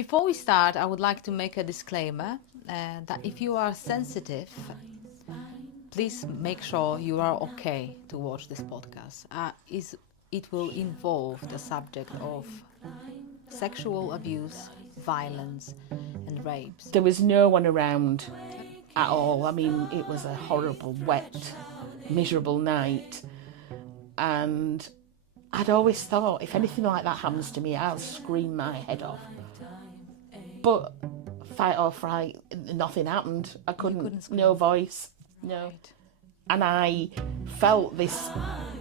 before we start, I would like to make a disclaimer that if you are sensitive, please make sure you are okay to watch this podcast. It will involve the subject of sexual abuse, violence, and rapes. There was no one around at all. I mean, it was a horrible, wet, miserable night. And I'd always thought, if anything like that happens to me, I'll scream my head off. But fight or fright, nothing happened. I couldn't no voice, no. Right. And I felt this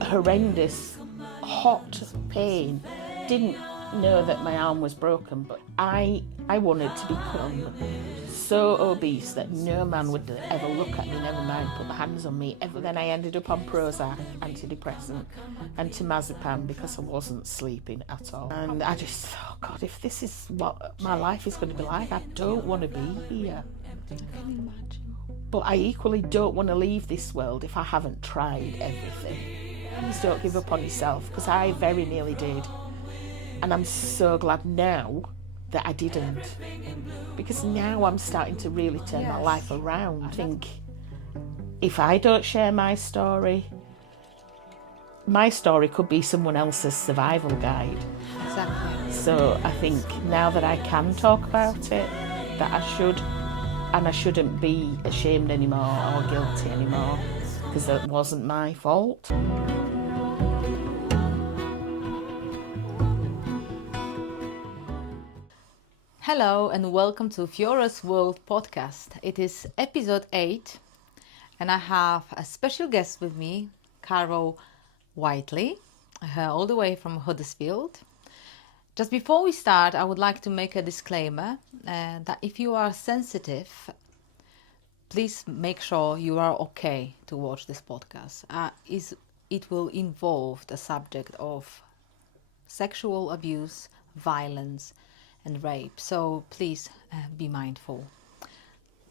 horrendous, hot pain. Didn't know that my arm was broken, but I wanted to become so obese that no man would ever look at me, never mind put their hands on me. Then I ended up on Prozac, antidepressant, and temazepam because I wasn't sleeping at all. And I just thought, God, if this is what my life is going to be like, I don't want to be here. I can imagine. But I equally don't want to leave this world if I haven't tried everything. Please don't give up on yourself, because I very nearly did. And I'm so glad now that I didn't. Because now I'm starting to really turn my life around. I think if I don't share my story could be someone else's survival guide. Exactly. So I think now that I can talk about it, that I should. And I shouldn't be ashamed anymore or guilty anymore, because it wasn't my fault. Hello and welcome to Fiora's World podcast. It is episode 8 and I have a special guest with me, Carol Whiteley, all the way from Huddersfield. Just before we start, I would like to make a disclaimer that if you are sensitive, please make sure you are okay to watch this podcast. It will involve the subject of sexual abuse, violence, and rape. So please be mindful.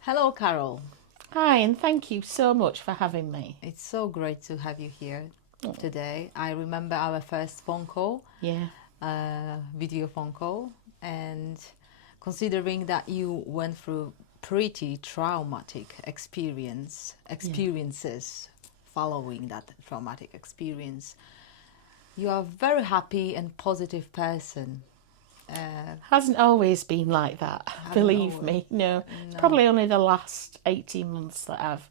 Hello, Carol. Hi, and thank you so much for having me. It's so great to have you here today. I remember our first phone call. Yeah. Video phone call, and considering that you went through pretty traumatic experiences following that traumatic experience, you are a very happy and positive person. Hasn't always been like that, believe me. No, it's probably only the last 18 months that I've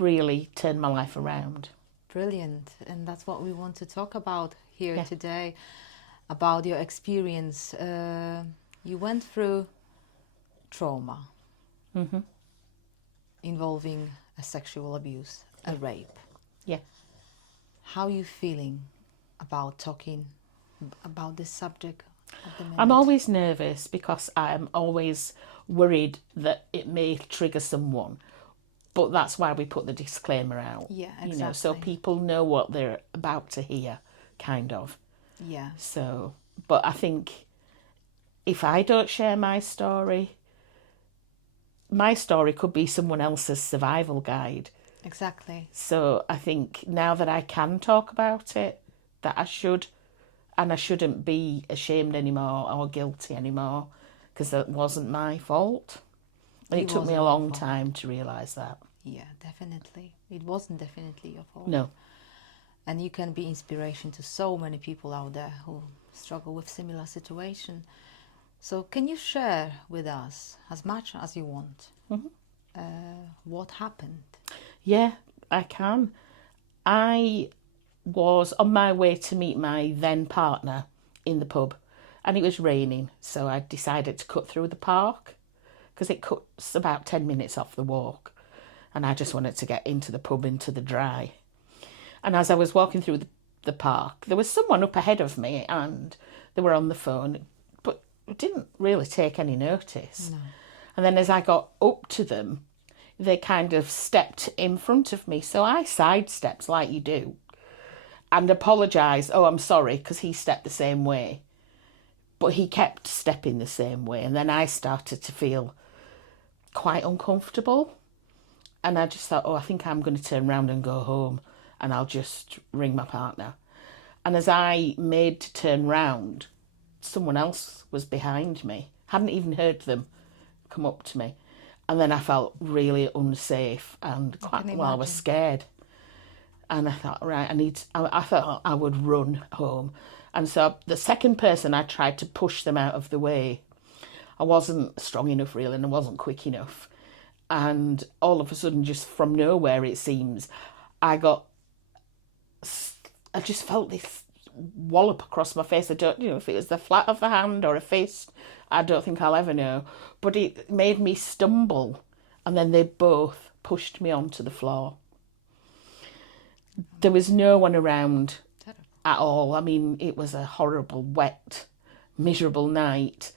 really turned my life around. Brilliant. And that's what we want to talk about here today. About your experience. You went through trauma involving a sexual abuse, a rape. Yeah. How are you feeling about talking about this subject at the minute? I'm always nervous because I'm always worried that it may trigger someone. But that's why we put the disclaimer out. Yeah, exactly. You know, so people know what they're about to hear, kind of. Yeah. So, but I think if I don't share my story could be someone else's survival guide. Exactly. So I think now that I can talk about it, that I should, and I shouldn't be ashamed anymore or guilty anymore, because that wasn't my fault. And it took me a long time to realise that. Yeah, definitely. It wasn't definitely your fault. No. And you can be inspiration to so many people out there who struggle with similar situation. So can you share with us, as much as you want, what happened? Yeah, I can. I was on my way to meet my then partner in the pub, and it was raining, so I decided to cut through the park because it cuts about 10 minutes off the walk, and I just wanted to get into the pub, into the dry. And as I was walking through the park, there was someone up ahead of me and they were on the phone, but didn't really take any notice. No. And then as I got up to them, they kind of stepped in front of me. So I sidestepped like you do and apologised. Oh, I'm sorry, because he stepped the same way. But he kept stepping the same way. And then I started to feel quite uncomfortable. And I just thought, I think I'm going to turn around and go home. And I'll just ring my partner. And as I made to turn round, someone else was behind me. Hadn't even heard them come up to me. And then I felt really unsafe and I was scared. And I thought, right, I thought I would run home. And so the second person, I tried to push them out of the way. I wasn't strong enough, really, and I wasn't quick enough. And all of a sudden, just from nowhere, it seems, I just felt this wallop across my face. I don't know if it was the flat of the hand or a fist. I don't think I'll ever know. But it made me stumble. And then they both pushed me onto the floor. There was no one around at all. I mean, it was a horrible, wet, miserable night.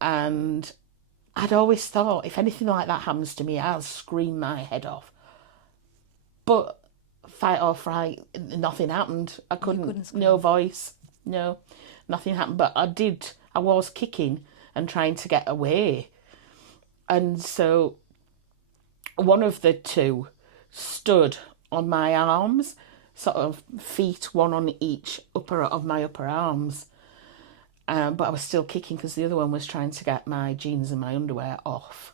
And I'd always thought, if anything like that happens to me, I'll scream my head off. But fight or fright, nothing happened. I couldn't no voice, no, nothing happened. But I was kicking and trying to get away. And so one of the two stood on my arms, sort of feet, one on each of my upper arms. But I was still kicking because the other one was trying to get my jeans and my underwear off.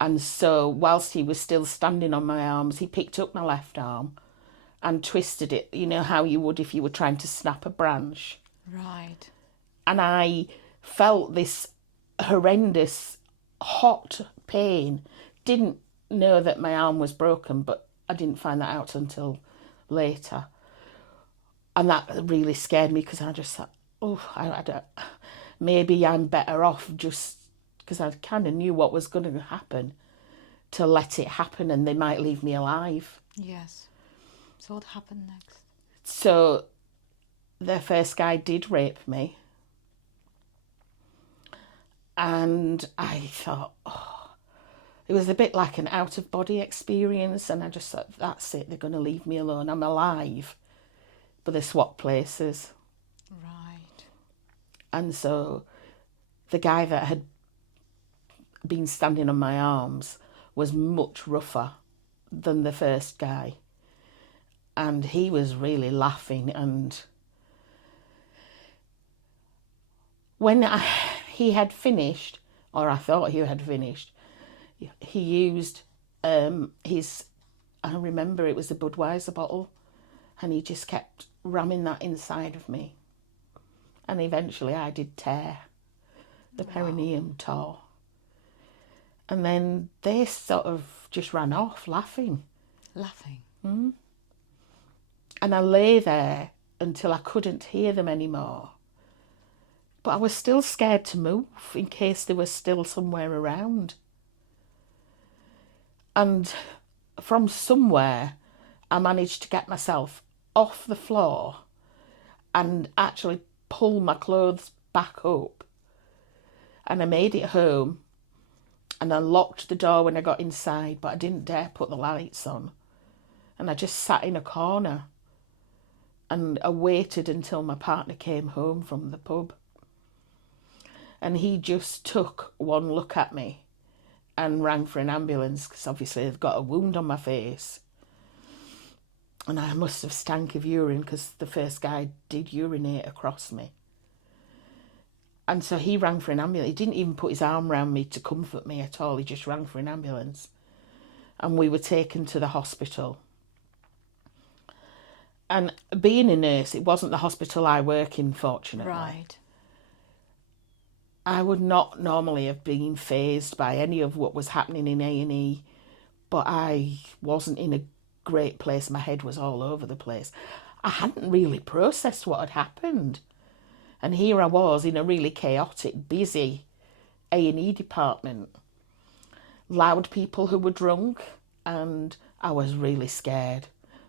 And so whilst he was still standing on my arms, he picked up my left arm and twisted it, you know how you would if you were trying to snap a branch. Right. And I felt this horrendous hot pain. Didn't know that my arm was broken, but I didn't find that out until later. And that really scared me because I just thought, I don't, maybe I'm better off just because I kind of knew what was going to happen to let it happen and they might leave me alive. Yes. So what happened next? So the first guy did rape me. And I thought, it was a bit like an out-of-body experience. And I just thought, that's it, they're going to leave me alone. I'm alive. But they swapped places. Right. And so the guy that had been standing on my arms was much rougher than the first guy. And he was really laughing. And when he had finished, or I thought he had finished, he used his, I remember it was a Budweiser bottle, and he just kept ramming that inside of me. And eventually I did tear. The perineum tore. And then they sort of just ran off laughing. Laughing? Mm. And I lay there until I couldn't hear them anymore. But I was still scared to move in case they were still somewhere around. And from somewhere, I managed to get myself off the floor and actually pull my clothes back up. And I made it home and I locked the door when I got inside, but I didn't dare put the lights on. And I just sat in a corner and I waited until my partner came home from the pub. And he just took one look at me and rang for an ambulance because obviously I've got a wound on my face. And I must have stank of urine because the first guy did urinate across me. And so he rang for an ambulance. He didn't even put his arm around me to comfort me at all. He just rang for an ambulance. And we were taken to the hospital. And being a nurse, it wasn't the hospital I work in, fortunately. Right. I would not normally have been fazed by any of what was happening in A&E, but I wasn't in a great place. My head was all over the place. I hadn't really processed what had happened. And here I was in a really chaotic, busy A&E department. Loud people who were drunk, and I was really scared,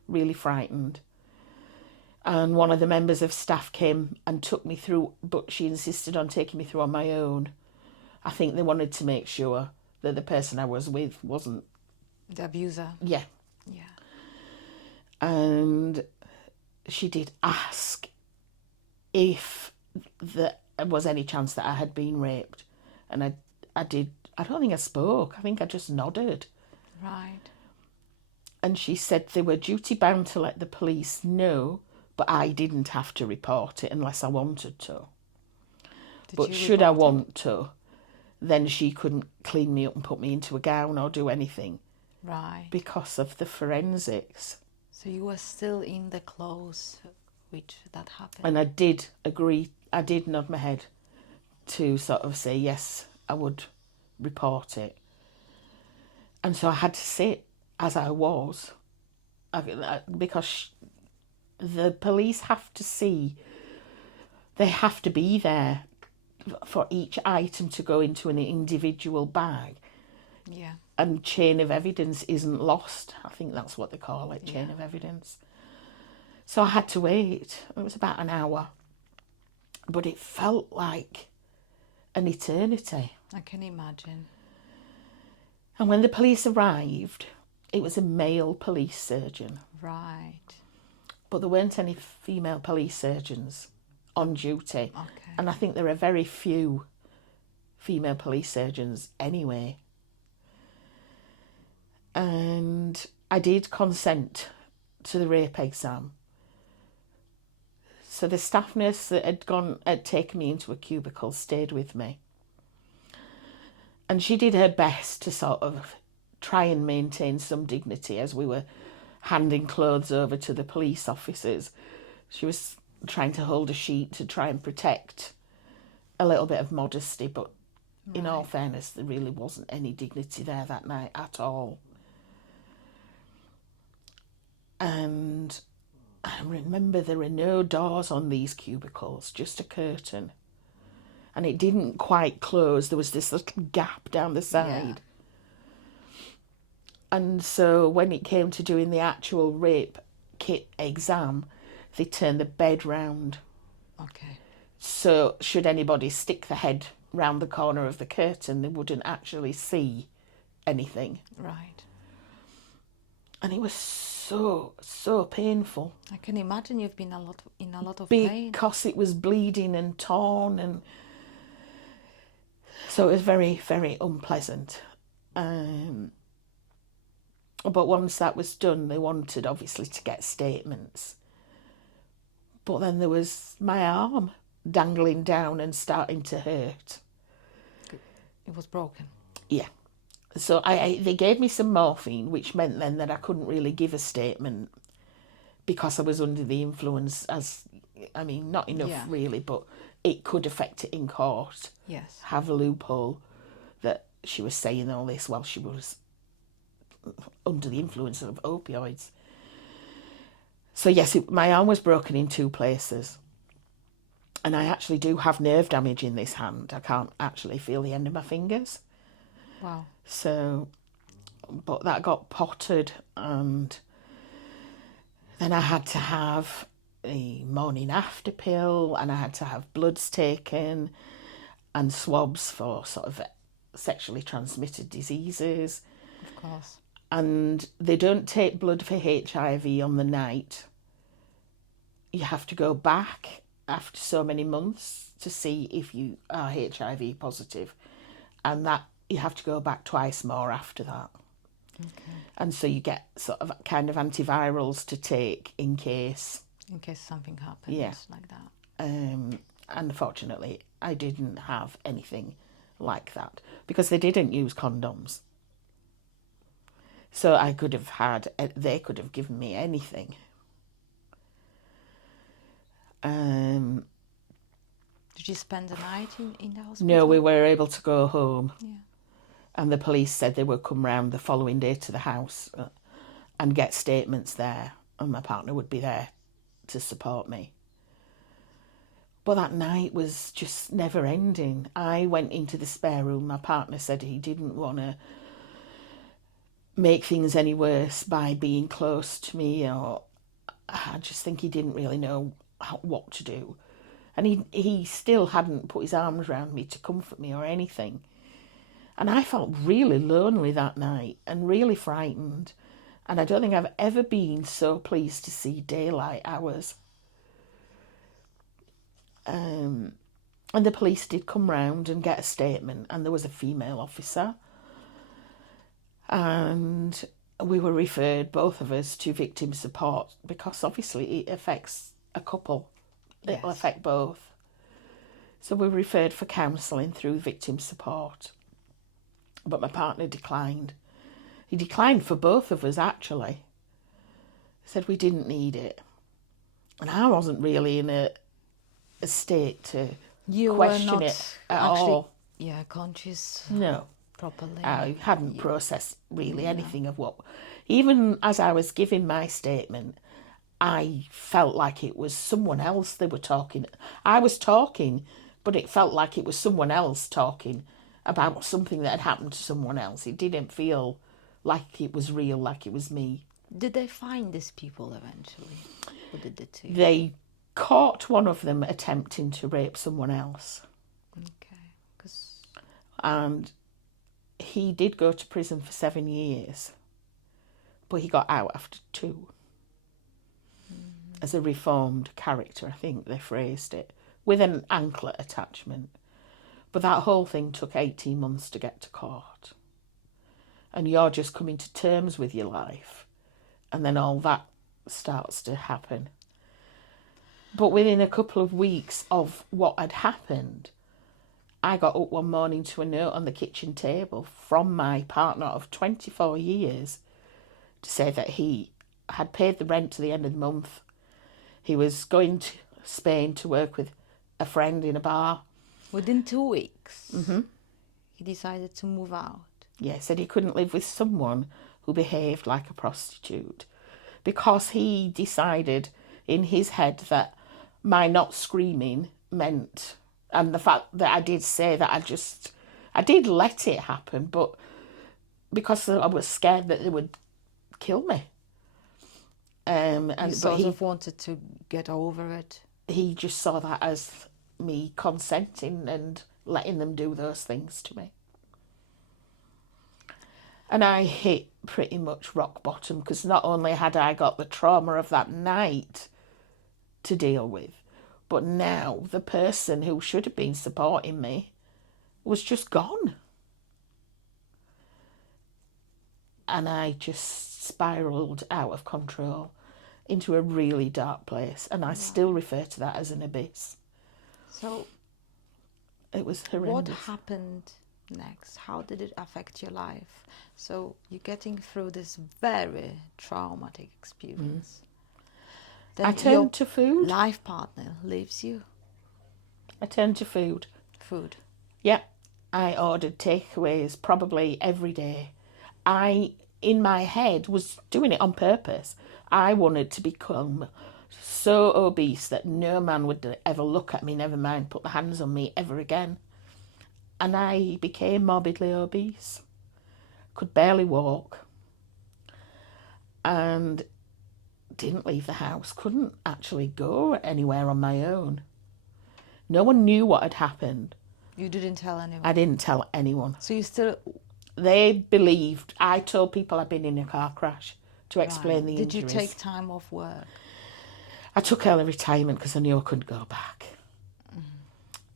really frightened. And one of the members of staff came and took me through, but she insisted on taking me through on my own. I think they wanted to make sure that the person I was with wasn't... The abuser? Yeah. Yeah. And she did ask if there was any chance that I had been raped. And I did. I don't think I spoke. I think I just nodded. Right. And she said they were duty bound to let the police know, but I didn't have to report it unless I wanted to. But you should I report it? want to, then she couldn't clean me up and put me into a gown or do anything Right. because of the forensics. So you were still in the clothes which that happened. And I did agree, I did nod my head to sort of say, yes, I would report it. And so I had to sit as I was, because the police have to see, they have to be there for each item to go into an individual bag. Yeah. And chain of evidence isn't lost. I think that's what they call it, chain Yeah. of evidence. So I had to wait. It was about an hour. But it felt like an eternity. I can imagine. And when the police arrived, it was a male police surgeon. Right. But there weren't any female police surgeons on duty. Okay. And I think there are very few female police surgeons anyway. And I did consent to the rape exam. So the staff nurse that had taken me into a cubicle stayed with me. And she did her best to sort of try and maintain some dignity as we were handing clothes over to the police officers. She was trying to hold a sheet to try and protect a little bit of modesty, but in all fairness, there really wasn't any dignity there that night at all. And I remember there were no doors on these cubicles, just a curtain. And it didn't quite close. There was this little gap down the side. Yeah. And so when it came to doing the actual rape kit exam, they turned the bed round. Okay. So should anybody stick the head round the corner of the curtain, they wouldn't actually see anything. Right. And it was so painful. I can imagine you've been in a lot of pain. Because it was bleeding and torn, and so it was very, very unpleasant. But once that was done, they wanted obviously to get statements. But then there was my arm dangling down and starting to hurt. It was broken. Yeah. So they gave me some morphine, which meant then that I couldn't really give a statement because I was under the influence, not enough really, but it could affect it in court. Yes. Have a loophole that she was saying all this while she was under the influence of opioids. So yes, my arm was broken in 2 places. And I actually do have nerve damage in this hand. I can't actually feel the end of my fingers. Wow. So, but that got potted, and then I had to have a morning after pill, and I had to have bloods taken and swabs for sort of sexually transmitted diseases. Of course. And they don't take blood for HIV on the night. You have to go back after so many months to see if you are HIV positive, and that you have to go back twice more after that. Okay. And so you get sort of kind of antivirals to take in case something happens like that. Unfortunately, I didn't have anything like that because they didn't use condoms. So they could have given me anything. Did you spend the night in the hospital? No, we were able to go home. Yeah. And the police said they would come round the following day to the house and get statements there, and my partner would be there to support me. But that night was just never ending. I went into the spare room. My partner said he didn't want to make things any worse by being close to me, or I just think he didn't really know what to do. And he still hadn't put his arms around me to comfort me or anything. And I felt really lonely that night and really frightened. And I don't think I've ever been so pleased to see daylight hours. And the police did come round and get a statement, and there was a female officer. And we were referred, both of us, to victim support because obviously it affects a couple. It'll affect both. So we referred for counselling through victim support. But my partner declined. He declined for both of us, actually. He said we didn't need it. And I wasn't really in a state to question it at all. Yeah, conscious. No. Properly. I hadn't processed really anything of what... Even as I was giving my statement, I felt like it was someone else they were talking. I was talking, but it felt like it was someone else talking about something that had happened to someone else. It didn't feel like it was real, like it was me. Did they find these people eventually? What did they do? They caught one of them attempting to rape someone else. Okay. And he did go to prison for 7 years, but he got out after 2. As a reformed character, I think they phrased it, with an anklet attachment. But that whole thing took 18 months to get to court. And you're just coming to terms with your life, and then all that starts to happen. But within a couple of weeks of what had happened, I got up one morning to a note on the kitchen table from my partner of 24 years to say that he had paid the rent to the end of the month. He was going to Spain to work with a friend in a bar. Within 2 weeks, he decided to move out. Yeah, said he couldn't live with someone who behaved like a prostitute because he decided in his head that my not screaming meant, and the fact that I did say that I did let it happen, but because I was scared that they would kill me. He sort of wanted to get over it. He just saw that as me consenting and letting them do those things to me. And I hit pretty much rock bottom because not only had I got the trauma of that night to deal with, but now the person who should have been supporting me was just gone. And I just spiralled out of control into a really dark place. And I still refer to that as an abyss. So it was horrendous. What happened next? How did it affect your life? So you're getting through this very traumatic experience. Then I turned to food. Life partner leaves you. I turned to food. Food. Yeah. I ordered takeaways probably every day. I, in my head, was doing it on purpose. I wanted to become so obese that no man would ever look at me, never mind put their hands on me ever again. And I became morbidly obese. Could barely walk. And didn't leave the house. Couldn't actually go anywhere on my own. No one knew what had happened. You didn't tell anyone? I didn't tell anyone. So you still... They believed... I told people I'd been in a car crash to explain the injuries. Did you take time off work? I took early retirement because I knew I couldn't go back.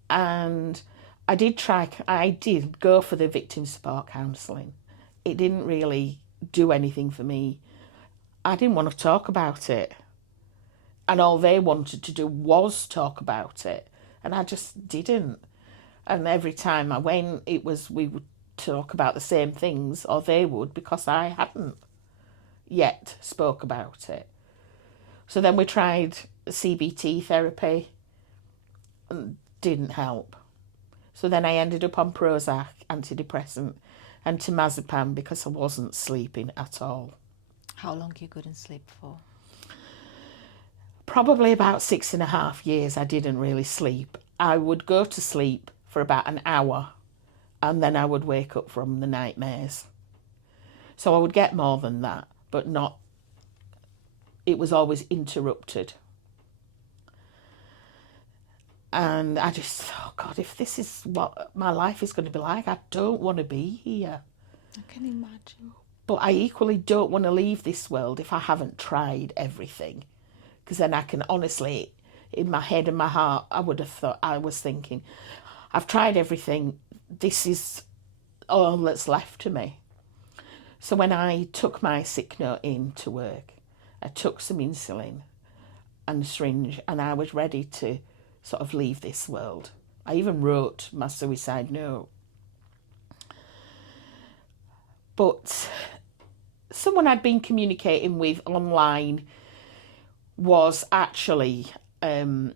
And I did go for the victim support counselling. It didn't really do anything for me. I didn't want to talk about it. And all they wanted to do was talk about it. And I just didn't. And every time I went, it was we would talk about the same things, or they would, because I hadn't yet spoke about it. So then we tried CBT therapy and didn't help. So then I ended up on Prozac, antidepressant, and temazepam because I wasn't sleeping at all. How long you couldn't sleep for? Probably about 6.5 years I didn't really sleep. I would go to sleep for about an hour and then I would wake up from the nightmares. So I would get more than that, but not... It was always interrupted. And I just thought, God, if this is what my life is going to be like, I don't want to be here. I can imagine. But I equally don't want to leave this world if I haven't tried everything. Because then I can honestly, in my head and my heart, I was thinking, I've tried everything. This is all that's left to me. So when I took my sick note in to work, I took some insulin and a syringe, and I was ready to sort of leave this world. I even wrote my suicide note. But someone I'd been communicating with online was actually running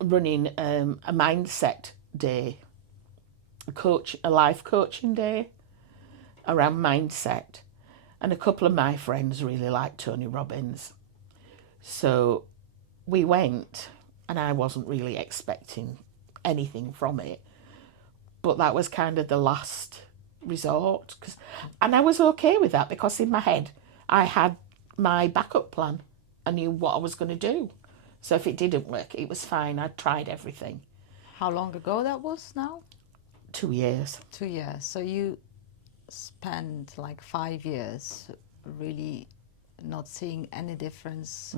a mindset day, a life coaching day around mindset. And a couple of my friends really liked Tony Robbins. So we went, and I wasn't really expecting anything from it. But that was kind of the last resort. And I was okay with that because in my head, I had my backup plan. I knew what I was going to do. So if it didn't work, it was fine. I'd tried everything. How long ago that was now? 2 years. 2 years. So you spent like 5 years really not seeing any difference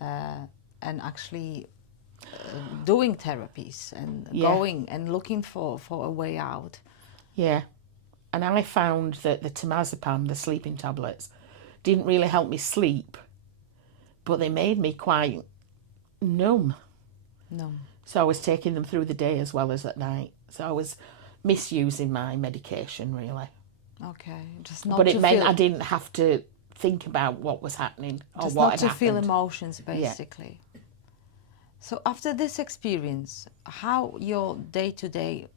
and actually doing therapies and going and looking for a way out. Yeah. And I found that the temazepam, the sleeping tablets, didn't really help me sleep, but they made me quite numb. So I was taking them through the day as well as at night. So I was misusing my medication, really. Okay, just not. But it meant I didn't have to think about what was happening or what had happened. Just not to feel emotions, basically. Yeah. So after this experience, how your day-to-day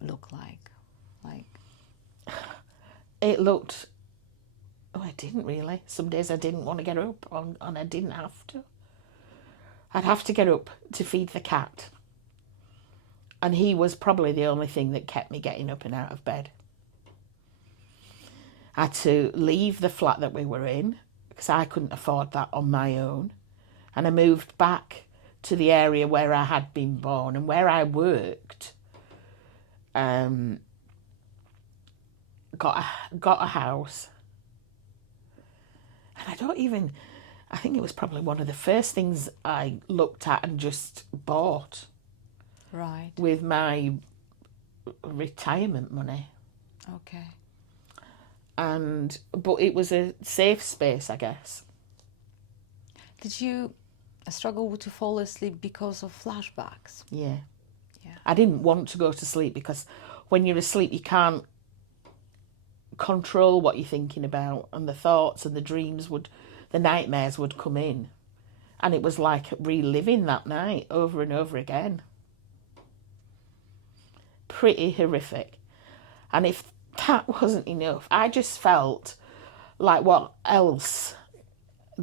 look like? It looked... Oh, I didn't really. Some days I didn't want to get up and I didn't have to. I'd have to get up to feed the cat. And he was probably the only thing that kept me getting up and out of bed. I had to leave the flat that we were in because I couldn't afford that on my own. And I moved back to the area where I had been born and where I worked. Got a house. And I think it was probably one of the first things I looked at and just bought. Right. With my retirement money. Okay. But it was a safe space, I guess. Did you struggle to fall asleep because of flashbacks? Yeah. I didn't want to go to sleep because when you're asleep, you can't control what you're thinking about, and the thoughts and the nightmares would come in. And it was like reliving that night over and over again. Pretty horrific. And if that wasn't enough, I just felt like, what else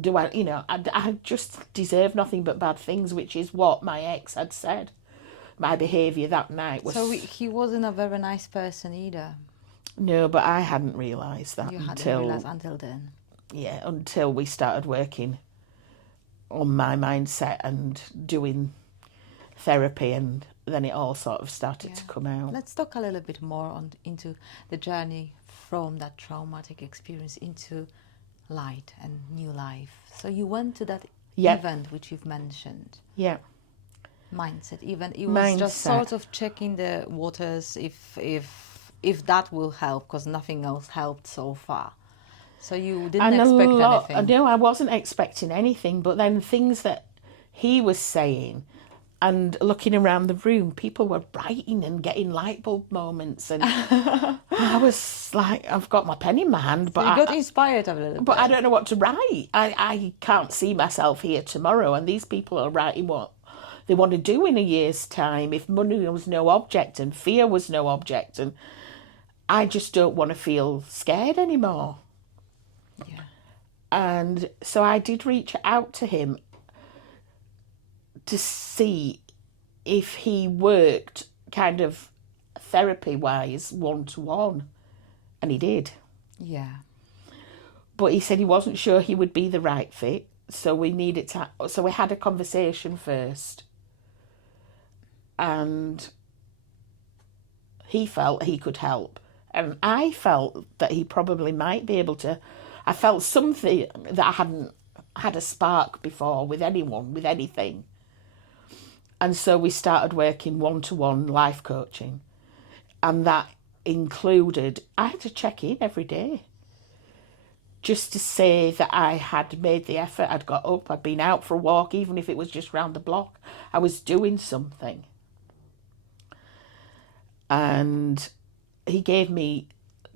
do I just deserve nothing but bad things, which is what my ex had said. My behaviour that night was... So he wasn't a very nice person either. No, but I hadn't realised that hadn't realised until then. Yeah, until we started working on my mindset and doing therapy, and then it all sort of started to come out. Let's talk a little bit more into the journey from that traumatic experience into light and new life. So you went to that event which you've mentioned. Yeah. Mindset event. It was just sort of checking the waters if that will help, because nothing else helped so far. So you didn't expect anything. No, I wasn't expecting anything, but then things that he was saying and looking around the room, people were writing and getting light bulb moments, and I was like, I've got my pen in my hand, but so you got inspired a little bit. But I don't know what to write. I can't see myself here tomorrow, and these people are writing what they want to do in a year's time. If money was no object and fear was no object, and I just don't want to feel scared anymore. Yeah. And so I did reach out to him to see if he worked kind of therapy-wise one-to-one. And he did. Yeah. But he said he wasn't sure he would be the right fit. So we had a conversation first. And he felt he could help. And I felt that he probably might be able to. I felt something that I hadn't had a spark before with anyone, with anything. And so we started working one-to-one life coaching. And that included, I had to check in every day. Just to say that I had made the effort, I'd got up, I'd been out for a walk, even if it was just round the block. I was doing something. And he gave me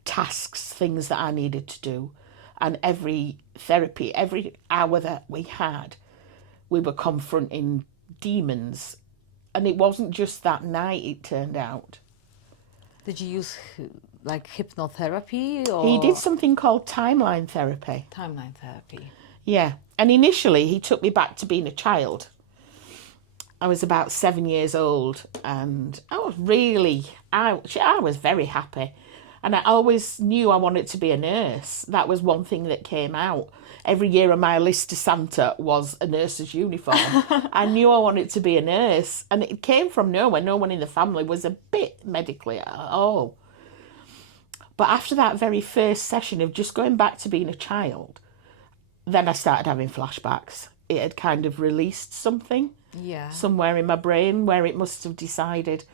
tasks, things that I needed to do. And every therapy, every hour that we had, we were confronting demons. And it wasn't just that night, it turned out. Did you use like hypnotherapy He did or something called timeline therapy. timeline therapy? Yeah. And initially, he took me back to being a child. I was about 7 years old, and I was very happy. And I always knew I wanted to be a nurse. That was one thing that came out. Every year on my list to Santa was a nurse's uniform. I knew I wanted to be a nurse. And it came from nowhere. No one in the family was a bit medically at all. But after that very first session of just going back to being a child, then I started having flashbacks. It had kind of released something somewhere in my brain where it must have decided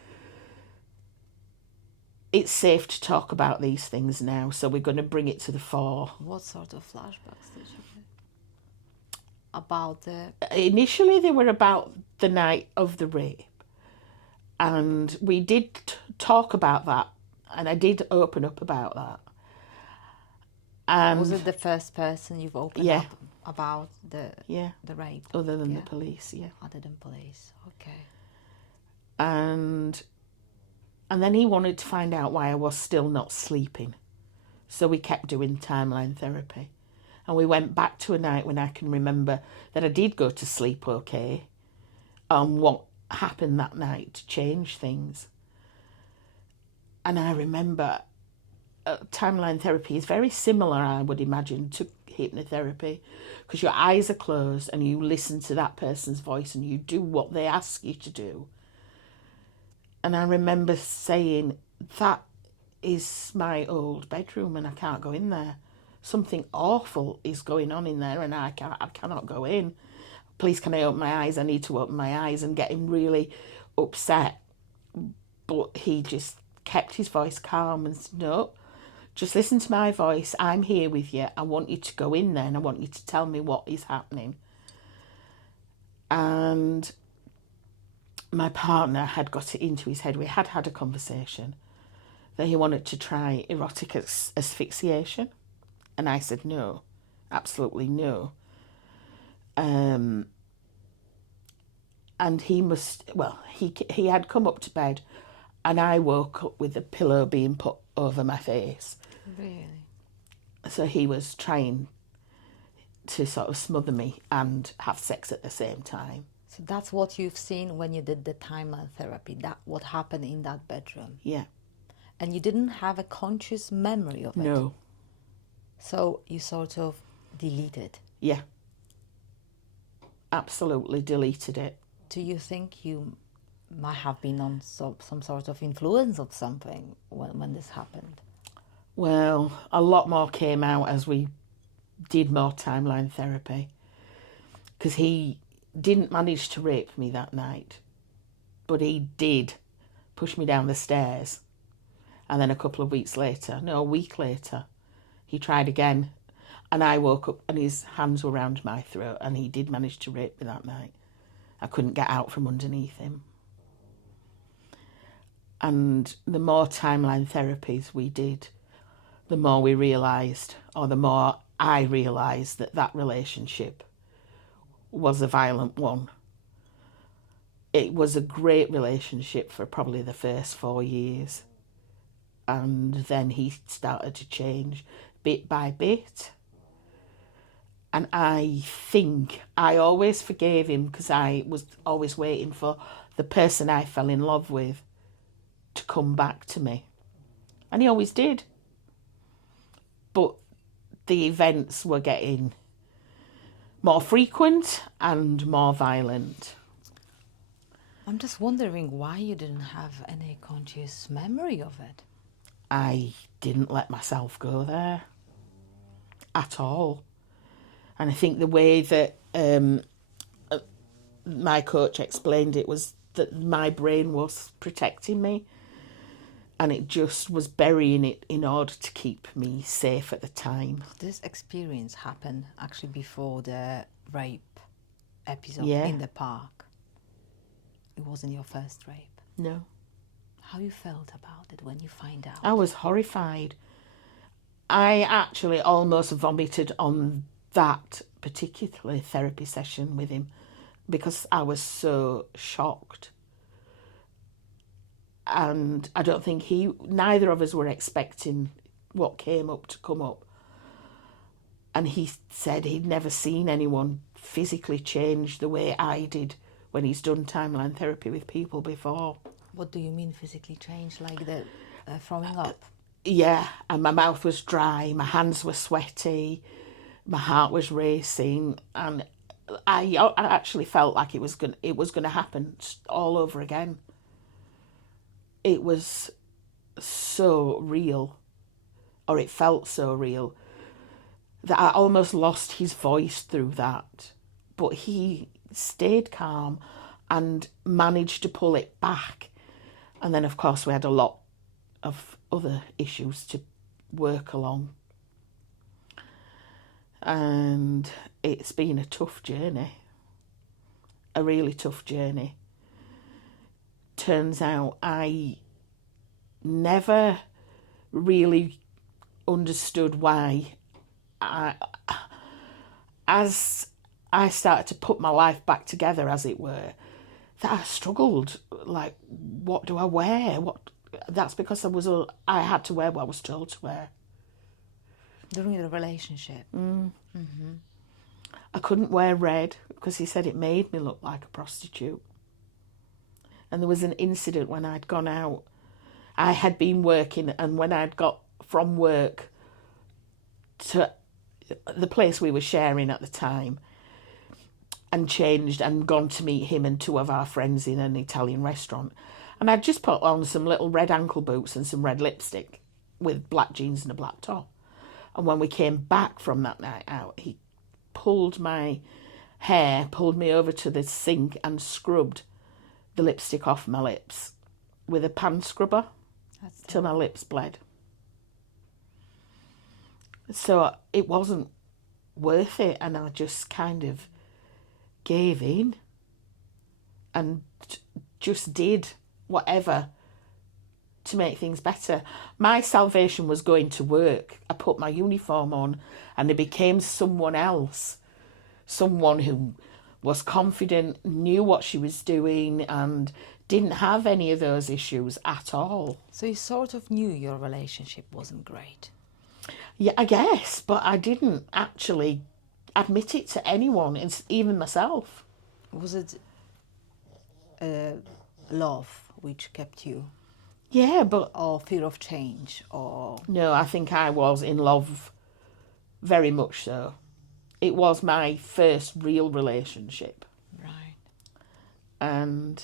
it's safe to talk about these things now, so we're going to bring it to the fore. What sort of flashbacks did you get? About the... Initially, they were about the night of the rape. And we did talk about that, and I did open up about that. And was it the first person you've opened up about the rape? Other than the police, Other than police, okay. And then he wanted to find out why I was still not sleeping. So we kept doing timeline therapy. And we went back to a night when I can remember that I did go to sleep okay, on what happened that night to change things. And I remember timeline therapy is very similar, I would imagine, to hypnotherapy, because your eyes are closed and you listen to that person's voice and you do what they ask you to do. And I remember saying, that is my old bedroom and I can't go in there. Something awful is going on in there and I cannot go in. Please, can I open my eyes? I need to open my eyes, and getting really upset. But he just kept his voice calm and said, no, just listen to my voice. I'm here with you. I want you to go in there and I want you to tell me what is happening. And my partner had got it into his head. We had had a conversation that he wanted to try erotic asphyxiation. And I said, no, absolutely no. And he had come up to bed and I woke up with a pillow being put over my face. Really? So he was trying to sort of smother me and have sex at the same time. So that's what you've seen when you did the timeline therapy, that what happened in that bedroom. Yeah. And you didn't have a conscious memory of it. No. So you sort of deleted. Yeah. Absolutely deleted it. Do you think you might have been on some sort of influence of something when this happened? Well, a lot more came out as we did more timeline therapy, because he didn't manage to rape me that night, but he did push me down the stairs. And then a week later, he tried again, and I woke up and his hands were round my throat, and he did manage to rape me that night. I couldn't get out from underneath him. And the more timeline therapies we did, the more we realised, or the more I realised, that relationship was a violent one. It was a great relationship for probably the first 4 years. And then he started to change bit by bit. And I think I always forgave him because I was always waiting for the person I fell in love with to come back to me. And he always did. But the events were getting more frequent and more violent. I'm just wondering why you didn't have any conscious memory of it. I didn't let myself go there at all. And I think the way that my coach explained it was that my brain was protecting me, and it just was burying it in order to keep me safe at the time. This experience happened actually before the rape episode in the park. It wasn't your first rape. No. How you felt about it when you find out? I was horrified. I actually almost vomited on that particular therapy session with him because I was so shocked. And I don't think neither of us were expecting what came up to come up. And he said he'd never seen anyone physically change the way I did when he's done timeline therapy with people before. What do you mean physically change? Like the throwing up? Yeah, and my mouth was dry, my hands were sweaty, my heart was racing, and I actually felt like it was gonna happen all over again. It was so real, or it felt so real, that I almost lost his voice through that. But he stayed calm and managed to pull it back. And then, of course, we had a lot of other issues to work along. And it's been a tough journey, a really tough journey. Turns out I never really understood why as I started to put my life back together, as it were, that I struggled. Like, what do I wear? That's because I had to wear what I was told to wear. During the relationship? Mm-hmm. I couldn't wear red because he said it made me look like a prostitute. And there was an incident when I'd gone out. I had been working, and when I'd got from work to the place we were sharing at the time and changed and gone to meet him and two of our friends in an Italian restaurant, and I'd just put on some little red ankle boots and some red lipstick with black jeans and a black top. And when we came back from that night out, he pulled my hair, pulled me over to the sink and scrubbed the lipstick off my lips with a pan scrubber till my lips bled. So it wasn't worth it, and I just kind of gave in and just did whatever to make things better. My salvation was going to work. I put my uniform on and I became someone else, someone who was confident, knew what she was doing, and didn't have any of those issues at all. So you sort of knew your relationship wasn't great? Yeah, I guess, but I didn't actually admit it to anyone, even myself. Was it love which kept you? Yeah, but... Or fear of change, or... No, I think I was in love, very much so. It was my first real relationship. Right. And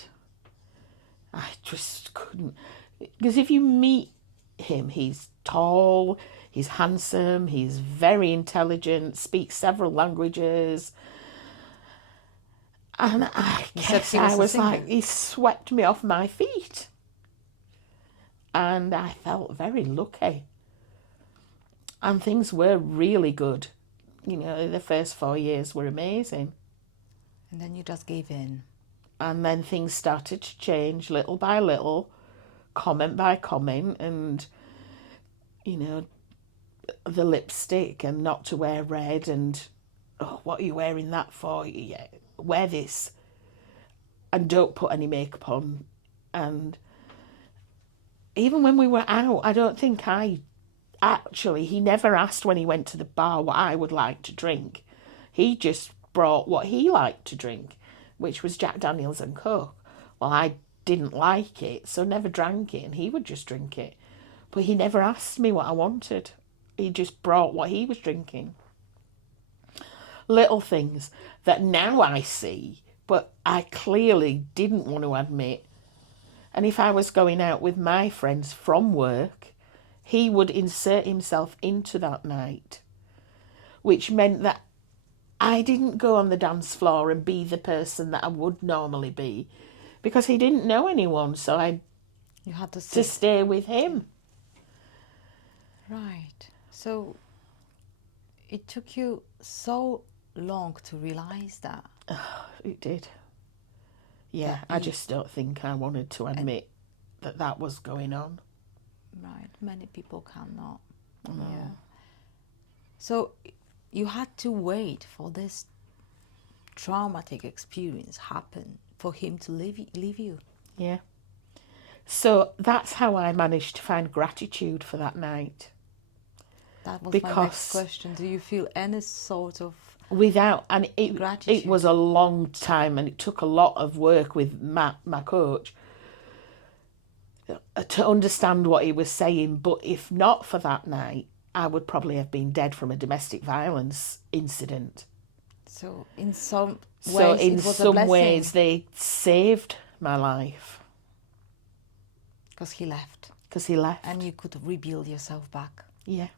I just couldn't... Because if you meet him, he's tall, he's handsome, he's very intelligent, speaks several languages. And I guess I was like, he swept me off my feet. And I felt very lucky. And things were really good. You know, the first 4 years were amazing. And then you just gave in. And then things started to change little by little, comment by comment, and, you know, the lipstick and not to wear red and, oh, what are you wearing that for? Yeah, wear this and don't put any makeup on. And even when we were out, I don't think he never asked when he went to the bar what I would like to drink. He just brought what he liked to drink, which was Jack Daniels and Coke. Well, I didn't like it, so never drank it, and he would just drink it. But he never asked me what I wanted. He just brought what he was drinking. Little things that now I see, but I clearly didn't want to admit. And if I was going out with my friends from work, he would insert himself into that night, which meant that I didn't go on the dance floor and be the person that I would normally be, because he didn't know anyone, so you had to stay with him. Right. So it took you so long to realise that. It did. Yeah, I just don't think I wanted to admit that was going on. Right. Many people cannot. Yeah. So you had to wait for this traumatic experience happen for him to leave you. Yeah. So that's how I managed to find gratitude for that night. That was my next question. Do you feel any sort of gratitude? It was a long time, and it took a lot of work with my coach to understand what he was saying. But if not for that night, I would probably have been dead from a domestic violence incident. So in some ways, they saved my life. Because he left. And you could rebuild yourself back. Yeah.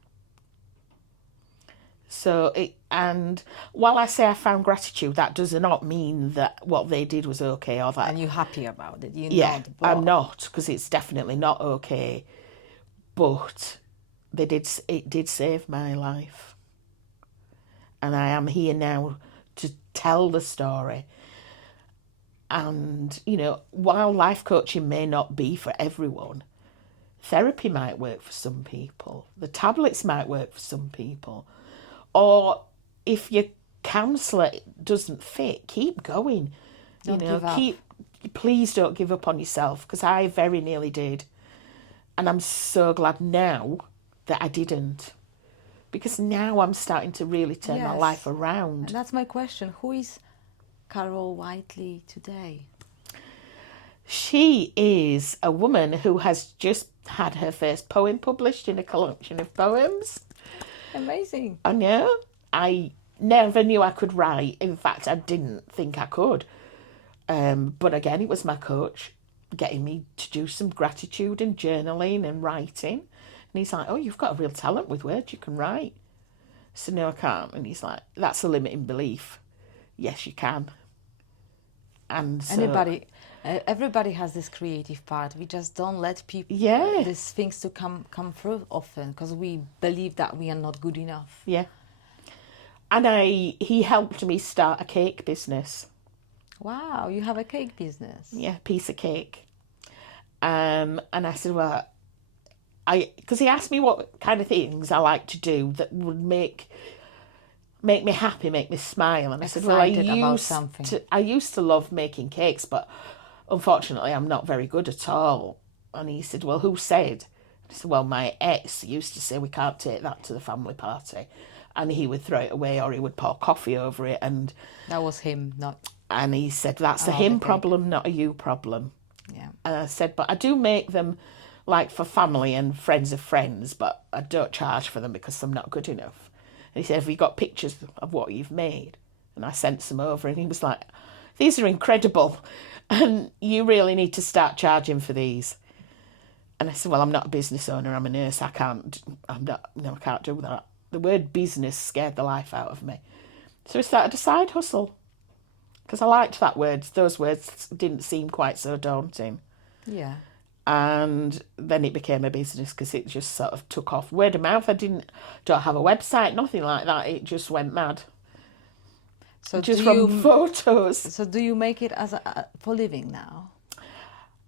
So and while I say I found gratitude, that does not mean that what they did was okay or that. And you're happy about it. I'm not, because it's definitely not okay. But it did save my life. And I am here now to tell the story. And, while life coaching may not be for everyone, therapy might work for some people. The tablets might work for some people. Or if your counsellor doesn't fit, keep going. Don't give up. Please don't give up on yourself, because I very nearly did. And I'm so glad now that I didn't. Because now I'm starting to really turn my life around. And that's my question. Who is Carol Whiteley today? She is a woman who has just had her first poem published in a collection of poems. Amazing. I know. I never knew I could write. In fact, I didn't think I could. But again, it was my coach getting me to do some gratitude and journaling and writing. And he's like, oh, you've got a real talent with words, you can write. So no, I can't. And he's like, that's a limiting belief. Yes, you can. And so, everybody has this creative part. We just don't let people, these things to come through often, because we believe that we are not good enough. Yeah. And he helped me start a cake business. Wow, you have a cake business? Yeah, piece of cake. And I said, well, because he asked me what kind of things I like to do that would make me happy, make me smile. And I said, well, I used to love making cakes, but unfortunately I'm not very good at all. And he said, well, who said? I said, well, my ex used to say we can't take that to the family party. And he would throw it away, or he would pour coffee over it. And that was him, not... And he said, that's a him problem, not a you problem. Yeah. And I said, but I do make them like for family and friends of friends, but I don't charge for them because I'm not good enough. And he said, have you got pictures of what you've made? And I sent some over, and he was like, these are incredible, and you really need to start charging for these. And I said, well, I'm not a business owner, I'm a nurse, I can't do that. The word business scared the life out of me. So I started a side hustle, because I liked that word. Those words didn't seem quite so daunting. Yeah. And then it became a business, because it just sort of took off. Word of mouth. Don't have a website, nothing like that. It just went mad. So just from photos. So do you make it as for living now?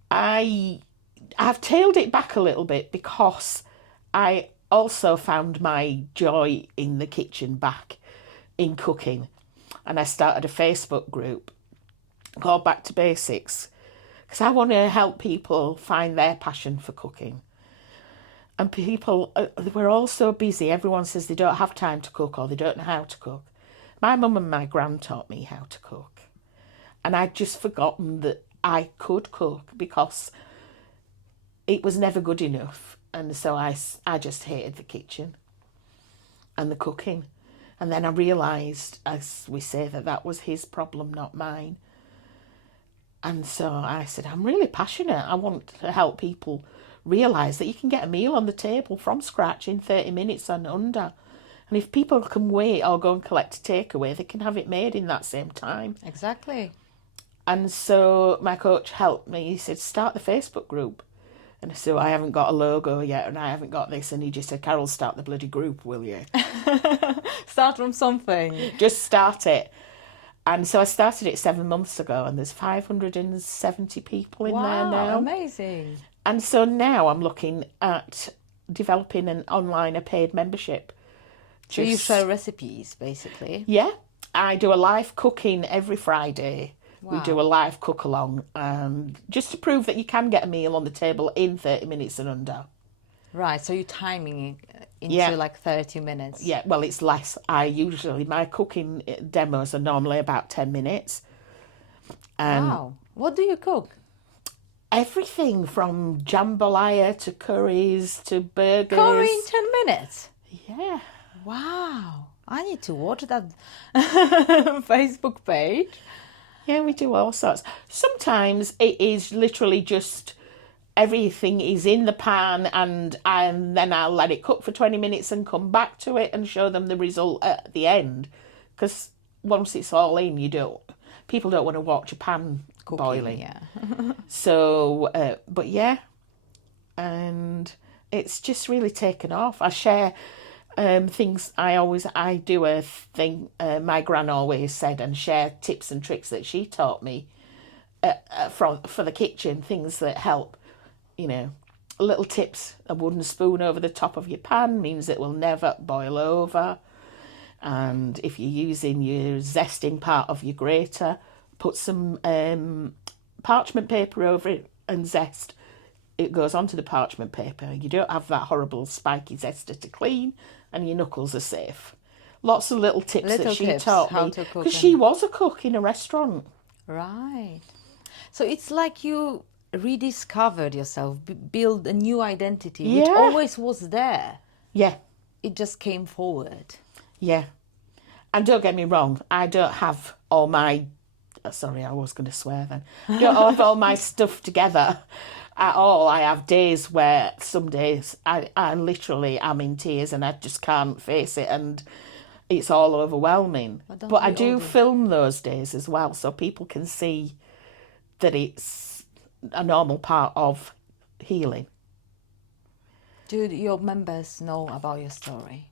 I've tailed it back a little bit, because I also found my joy in the kitchen back in cooking. And I started a Facebook group called Back to Basics, because I want to help people find their passion for cooking. And people, we're all so busy. Everyone says they don't have time to cook, or they don't know how to cook. My mum and my gran taught me how to cook. And I'd just forgotten that I could cook, because it was never good enough. And so I just hated the kitchen and the cooking. And then I realised, as we say, that was his problem, not mine. And so I said, I'm really passionate. I want to help people realise that you can get a meal on the table from scratch in 30 minutes and under. And if people can wait or go and collect a takeaway, they can have it made in that same time. Exactly. And so my coach helped me. He said, start the Facebook group. And so I haven't got a logo yet, and I haven't got this. And he just said, Carol, start the bloody group, will you? Start from something. Just start it. And so I started it 7 months ago, and there's 570 people in there Wow, now. amazing. And so now I'm looking at developing an online, a paid membership. So you share recipes, basically. Yeah, I do a live cooking every Friday. We do a Wow. live cook along, just to prove that you can get a meal on the table in 30 minutes and under. Right, so you're timing it Yeah. into like 30 minutes. Yeah, well, it's less. My cooking demos are normally about 10 minutes. Wow. What do you cook? Everything from jambalaya to curries to burgers. Curry in 10 minutes. Yeah. Wow. I need to watch that Facebook page. Yeah, we do all sorts. Sometimes it is literally just everything is in the pan, and then I'll let it cook for 20 minutes and come back to it and show them the result at the end. Because once it's all in, people don't want to watch a pan boiling. Yeah. So, but yeah, and it's just really taken off. I share things. I do a thing my gran always said, and share tips and tricks that she taught me for the kitchen, things that help. Little tips. A wooden spoon over the top of your pan means it will never boil over. And if you're using your zesting part of your grater, put some parchment paper over it and zest. It goes onto the parchment paper. You don't have that horrible spiky zester to clean, and your knuckles are safe. Lots of little tips that she taught me, because she was a cook in a restaurant. Right. So it's like you rediscovered yourself, build a new identity, which always was there. Yeah. It just came forward. Yeah. And don't get me wrong, I don't have all my... Sorry, I was going to swear then. I don't have all my stuff together at all. I have days where some days I literally am in tears and I just can't face it, and it's all overwhelming. But I do film those days as well, so people can see that it's a normal part of healing. Do your members know about your story?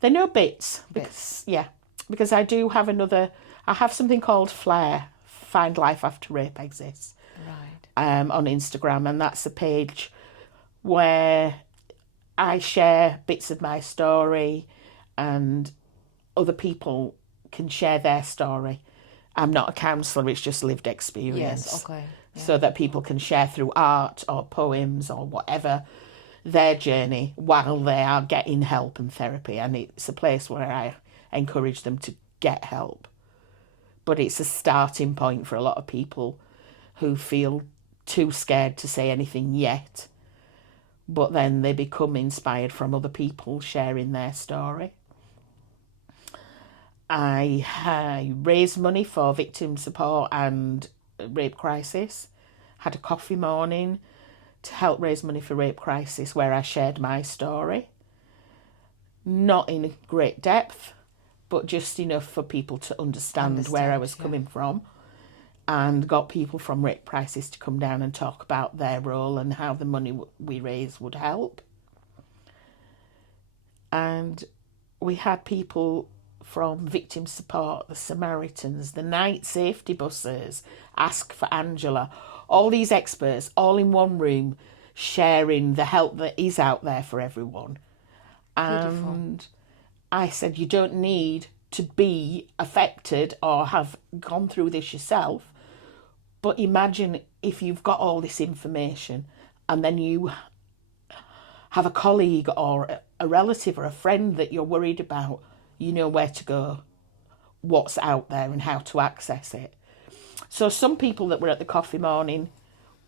They know bits. Because I do have I have something called Find Life After Rape Exists. Right. On Instagram, and that's a page where I share bits of my story, and other people can share their story. I'm not a counsellor, it's just lived experience. Yes, okay. Yeah. So that people can share through art or poems or whatever their journey while they are getting help and therapy. And it's a place where I encourage them to get help. But it's a starting point for a lot of people who feel too scared to say anything yet. But then they become inspired from other people sharing their story. I raised money for victim support and rape crisis. Had a coffee morning to help raise money for rape crisis, where I shared my story. Not in great depth, but just enough for people to understand where I was coming from, and got people from rape crisis to come down and talk about their role and how the money we raise would help. And we had people from victim support, the Samaritans, the night safety buses, Ask for Angela, all these experts all in one room sharing the help that is out there for everyone. Beautiful. And I said, you don't need to be affected or have gone through this yourself, but imagine if you've got all this information and then you have a colleague or a relative or a friend that you're worried about, you know where to go, what's out there and how to access it. So some people that were at the coffee morning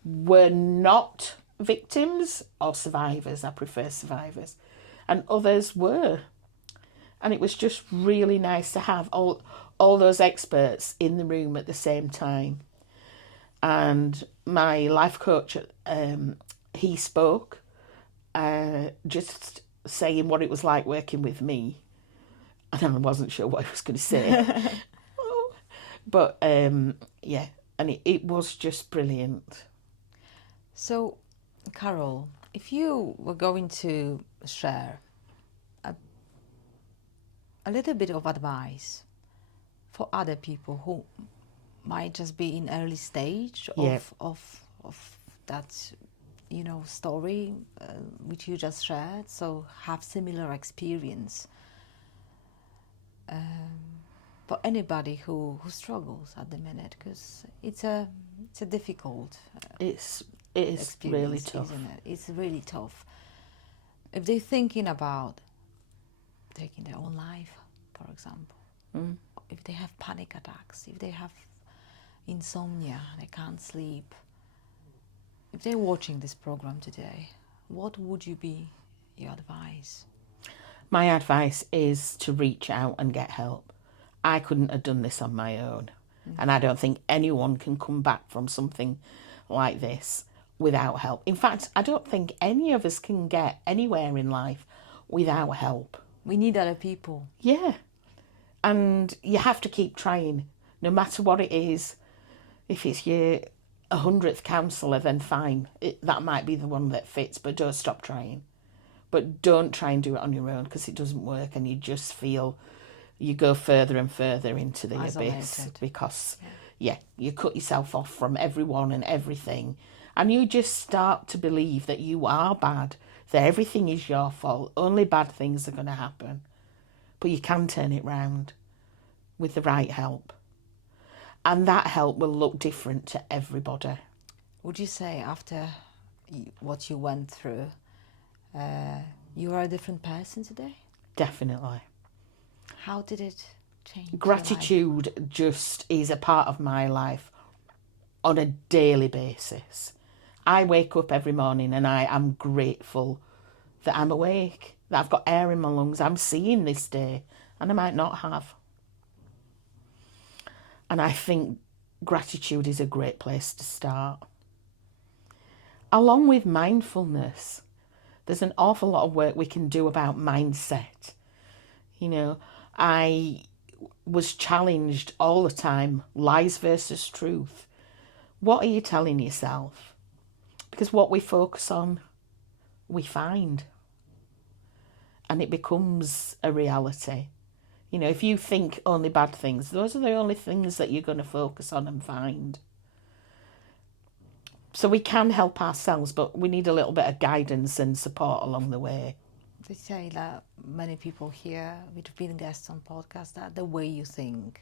were not victims or survivors. I prefer survivors. And others were. And it was just really nice to have all those experts in the room at the same time. And my life coach, he spoke, just saying what it was like working with me. And I wasn't sure what he was going to say. But, yeah, and it was just brilliant. So, Carol, if you were going to share a little bit of advice for other people who might just be in early stage Yeah. of that, story which you just shared, so have similar experience. For anybody who struggles at the minute, because it's a difficult It is experience, really tough. isn't it? It's really tough. If they're thinking about taking their own life, for example, if they have panic attacks, if they have insomnia, they can't sleep, if they're watching this program today, what would you be your advice? My advice is to reach out and get help. I couldn't have done this on my own. And I don't think anyone can come back from something like this without help. In fact, I don't think any of us can get anywhere in life without help. We need other people. Yeah. And you have to keep trying, no matter what it is. If it's your 100th counsellor, then fine. That might be the one that fits, but don't stop trying. But don't try and do it on your own, because it doesn't work, and you just feel you go further and further into the abyss, because you cut yourself off from everyone and everything, and you just start to believe that you are bad, that everything is your fault, only bad things are going to happen. But you can turn it round with the right help, and that help will look different to everybody. Would you say after what you went through, you are a different person today? Definitely. How did it change? Gratitude just is a part of my life on a daily basis. I wake up every morning and I am grateful that I'm awake, that I've got air in my lungs, I'm seeing this day, and I might not have. And I think gratitude is a great place to start. Along with mindfulness, there's an awful lot of work we can do about mindset. I was challenged all the time, lies versus truth. What are you telling yourself? Because what we focus on, we find. And it becomes a reality. If you think only bad things, those are the only things that you're going to focus on and find. So we can help ourselves, but we need a little bit of guidance and support along the way. They say that many people here, which have been guests on podcasts, that the way you think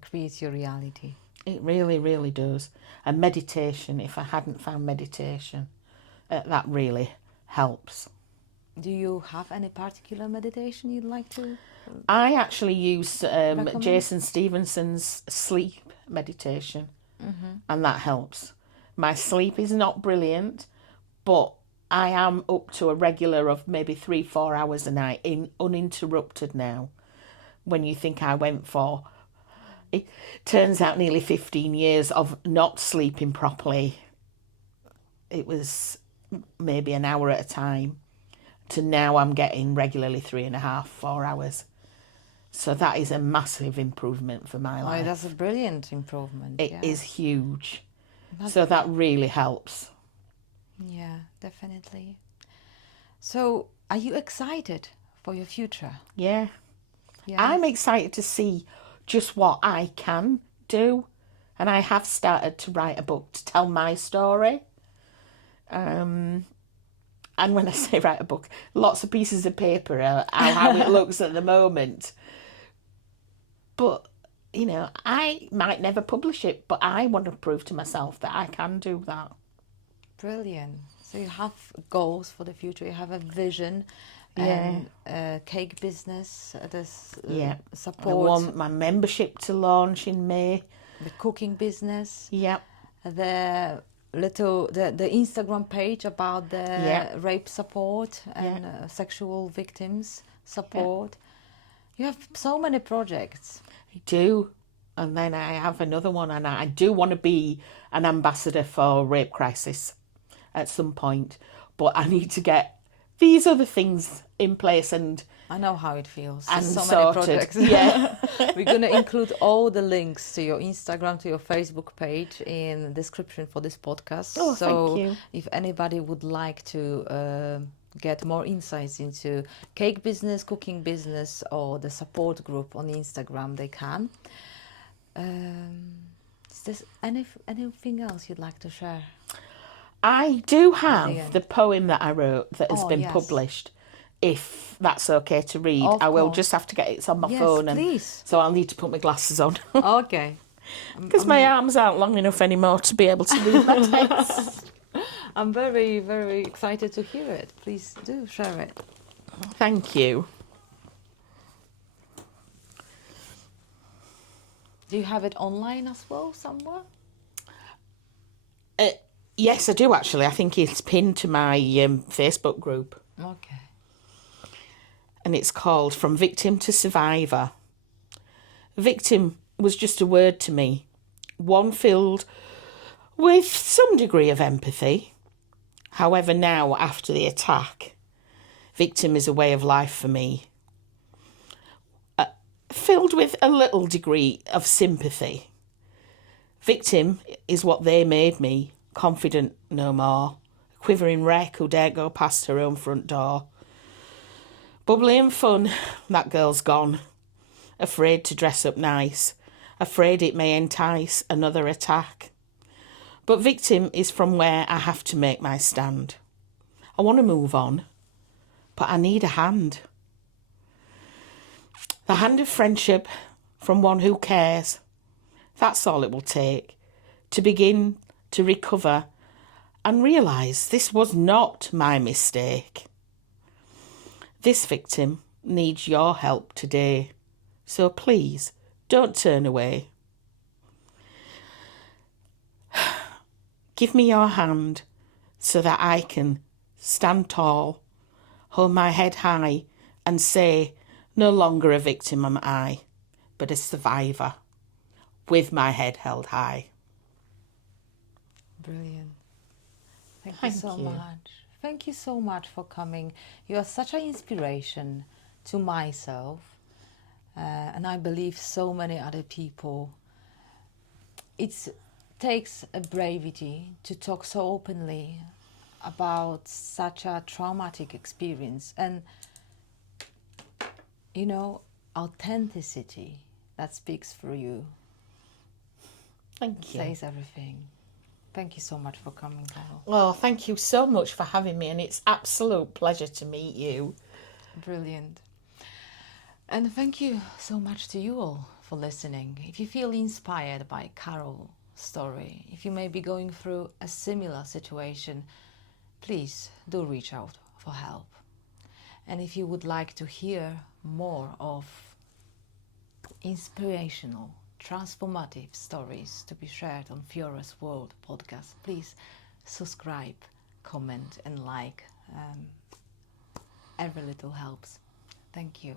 creates your reality. It really, really does. And meditation, if I hadn't found meditation, that really helps. Do you have any particular meditation you'd like to? I actually use Jason Stevenson's sleep meditation, and that helps. My sleep is not brilliant, but I am up to a regular of maybe 3-4 hours a night uninterrupted now. When you think I went for, it turns out, nearly 15 years of not sleeping properly. It was maybe an hour at a time, to now I'm getting regularly 3.5-4 hours. So that is a massive improvement for my life. Oh, that's a brilliant improvement. It is huge. So that really helps. Yeah, definitely. So are you excited for your future? Yeah. Yes. I'm excited to see just what I can do. And I have started to write a book to tell my story. And when I say write a book, lots of pieces of paper are how it looks at the moment. But, I might never publish it, but I want to prove to myself that I can do that. Brilliant. So you have goals for the future. You have a vision, and cake business. Support. I want my membership to launch in May. The cooking business. Yep. The Instagram page about the rape support and sexual victims support. You have so many projects. I do. And then I have another one, and I do want to be an ambassador for Rape Crisis at some point. But I need to get these other things in place, and I know how it feels. And so sorted. Many projects. Yeah. We're going to include all the links to your Instagram, to your Facebook page in the description for this podcast. Oh, thank you. If anybody would like to get more insights into cake business, cooking business, or the support group on Instagram, they can. Is there anything else you'd like to share? I do At the have end. the poem that I wrote that has Oh, been yes. published. If that's okay to read, Of I will course. just have to get it on my Yes, phone, please. so I'll need to put my glasses on Okay. because my arms aren't long enough anymore to be able to read my text. I'm very, very excited to hear it. Please do share it. Thank you. Do you have it online as well somewhere? Yes, I do actually. I think it's pinned to my Facebook group. Okay. And it's called From Victim to Survivor. Victim was just a word to me, one filled with some degree of empathy. However, now, after the attack, victim is a way of life for me, filled with a little degree of sympathy. Victim is what they made me, confident no more, a quivering wreck who daren't go past her own front door. Bubbly and fun, that girl's gone. Afraid to dress up nice, afraid it may entice another attack. But victim is from where I have to make my stand. I want to move on, but I need a hand. The hand of friendship from one who cares. That's all it will take to begin to recover and realise this was not my mistake. This victim needs your help today, so please don't turn away. Give me your hand so that I can stand tall, hold my head high and say, no longer a victim am I, but a survivor with my head held high. Brilliant. Thank you Thank so you. much. Thank you so much for coming. You are such an inspiration to myself, and I believe so many other people. It takes a bravery to talk so openly about such a traumatic experience, and authenticity that speaks for you. Thank you. Says everything. Thank you so much for coming, Carol. Well, thank you so much for having me, and it's absolute pleasure to meet you. Brilliant. And thank you so much to you all for listening. If you feel inspired by Carol's story, if you may be going through a similar situation, please do reach out for help. And if you would like to hear more of inspirational, transformative stories to be shared on Fioras World podcast, please subscribe, comment and like. Every little helps. Thank you.